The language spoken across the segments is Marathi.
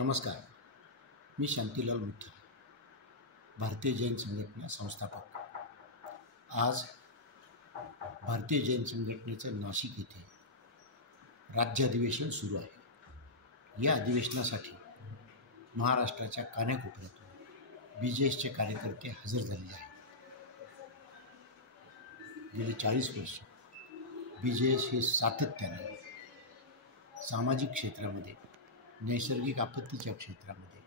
नमस्कार. मी शांतीलाल मुथ्थल, भारतीय जैन संघटना संस्थापक. आज भारतीय जैन संघटनेचं नाशिक येथे राज्य अधिवेशन सुरू आहे. या अधिवेशनासाठी महाराष्ट्राच्या कानाकोपऱ्यातून BJSचे कार्यकर्ते हजर झालेले आहेत. गेली 40 वर्ष BJS हे सातत्याने सामाजिक क्षेत्रामध्ये, नैसर्गिक आपत्तीच्या क्षेत्रामध्ये,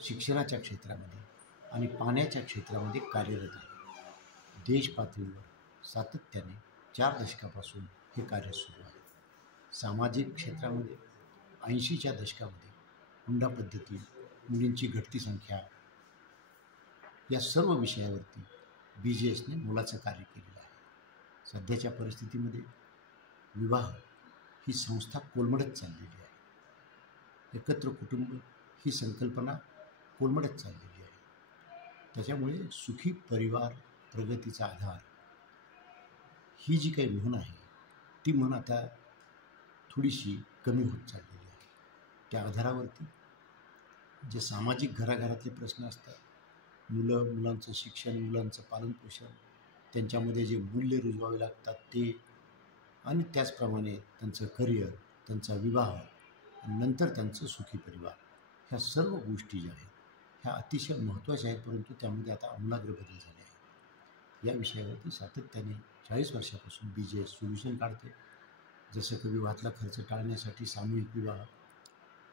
शिक्षणाच्या क्षेत्रामध्ये आणि पाण्याच्या क्षेत्रामध्ये कार्यरत आहे. देश पातळीवर सातत्याने 4 दशकापासून हे कार्य सुरू आहे. सामाजिक क्षेत्रामध्ये 80च्या दशकामध्ये हुंडा पद्धती, मुलींची घटती संख्या या सर्व विषयावरती BJSने मोलाचं कार्य केलेलं आहे. सध्याच्या परिस्थितीमध्ये विवाह ही संस्था कोलमडत चाललेली आहे. एकत्र कुटुंब ही संकल्पना कोलमडत चाललेली आहे. त्याच्यामुळे सुखी परिवार, प्रगतीचा आधार ही जी काही म्हण आहे, ती म्हण आता थोडीशी कमी होत चाललेली आहे. त्या आधारावरती जे सामाजिक घराघरातले प्रश्न असतात, मुलांचं शिक्षण, मुलांचं पालनपोषण, त्यांच्यामध्ये जे मूल्य रुजवावे लागतात ते, आणि त्याचप्रमाणे त्यांचं करिअर, त्यांचा विवाह आणि नंतर त्यांचं सुखी परिवार, ह्या सर्व गोष्टी ज्या आहेत ह्या अतिशय महत्त्वाच्या आहेत. परंतु त्यामध्ये आता आमूलाग्र बदल झाले आहेत. या विषयावरती सातत्याने 40 वर्षापासून BJS सोल्युशन काढते. जसं की विवाहातला खर्च टाळण्यासाठी सामूहिक विवाह,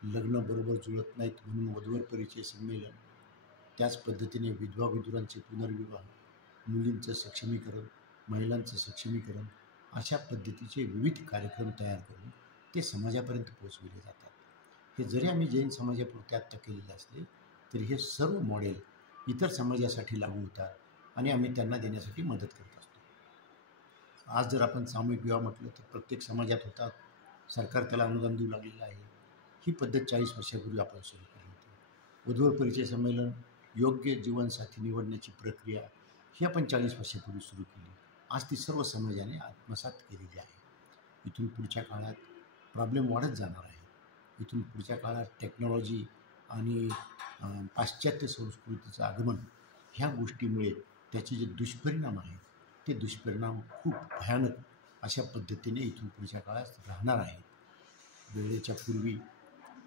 लग्न बरोबर जुळत नाहीत म्हणून वधूवर परिचय संमेलन, त्याच पद्धतीने विधवा विधुरांचे पुनर्विवाह, मुलींचं सक्षमीकरण, महिलांचं सक्षमीकरण, अशा पद्धतीचे विविध कार्यक्रम तयार करून ते समाजापर्यंत पोहोचविले जातात. हे जरी आम्ही जैन समाजापुरते आत्ता केलेले असले तरी हे सर्व मॉडेल इतर समाजासाठी लागू होतात आणि आम्ही त्यांना देण्यासाठी मदत करत असतो. आज जर आपण सामूहिक विवाह म्हटलं तर प्रत्येक समाजात होतात, सरकार त्याला अनुदान देऊ लागलेलं आहे. ही पद्धत 40 वर्षापूर्वी आपण सुरू केली होती. वधूवर परिचय संमेलन, योग्य जीवनसाथी निवडण्याची प्रक्रिया ही आपण 40 वर्षापूर्वी सुरू केली. आज ती सर्व समाजाने आत्मसात केलेली आहे. इथून पुढच्या काळात प्रॉब्लेम वाढत जाणार आहे. इथून पुढच्या काळात टेक्नॉलॉजी आणि पाश्चात्य संस्कृतीचं आगमन ह्या गोष्टीमुळे त्याचे जे दुष्परिणाम आहेत ते दुष्परिणाम खूप भयानक अशा पद्धतीने इथून पुढच्या काळात राहणार आहेत. वेळेच्या पूर्वी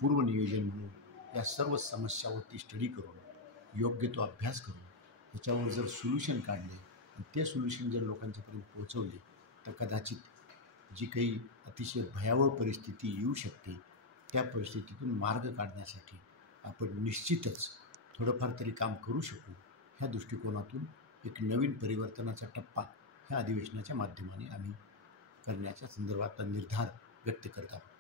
पूर्वनियोजन म्हणून या सर्व समस्यावरती स्टडी करून, योग्य तो अभ्यास करून, ह्याच्यावर जर सोल्युशन काढले आणि ते सोल्युशन जर लोकांच्यापर्यंत पोहोचवले तर कदाचित जी काही अतिशय भयावह परिस्थिती येऊ शकते त्या परिस्थितीतून मार्ग काढण्यासाठी आपण निश्चितच थोडंफार तरी काम करू शकू. ह्या दृष्टिकोनातून एक नवीन परिवर्तनाचा टप्पा ह्या अधिवेशनाच्या माध्यमाने आम्ही करण्याच्या संदर्भातला निर्धार व्यक्त करत आहोत.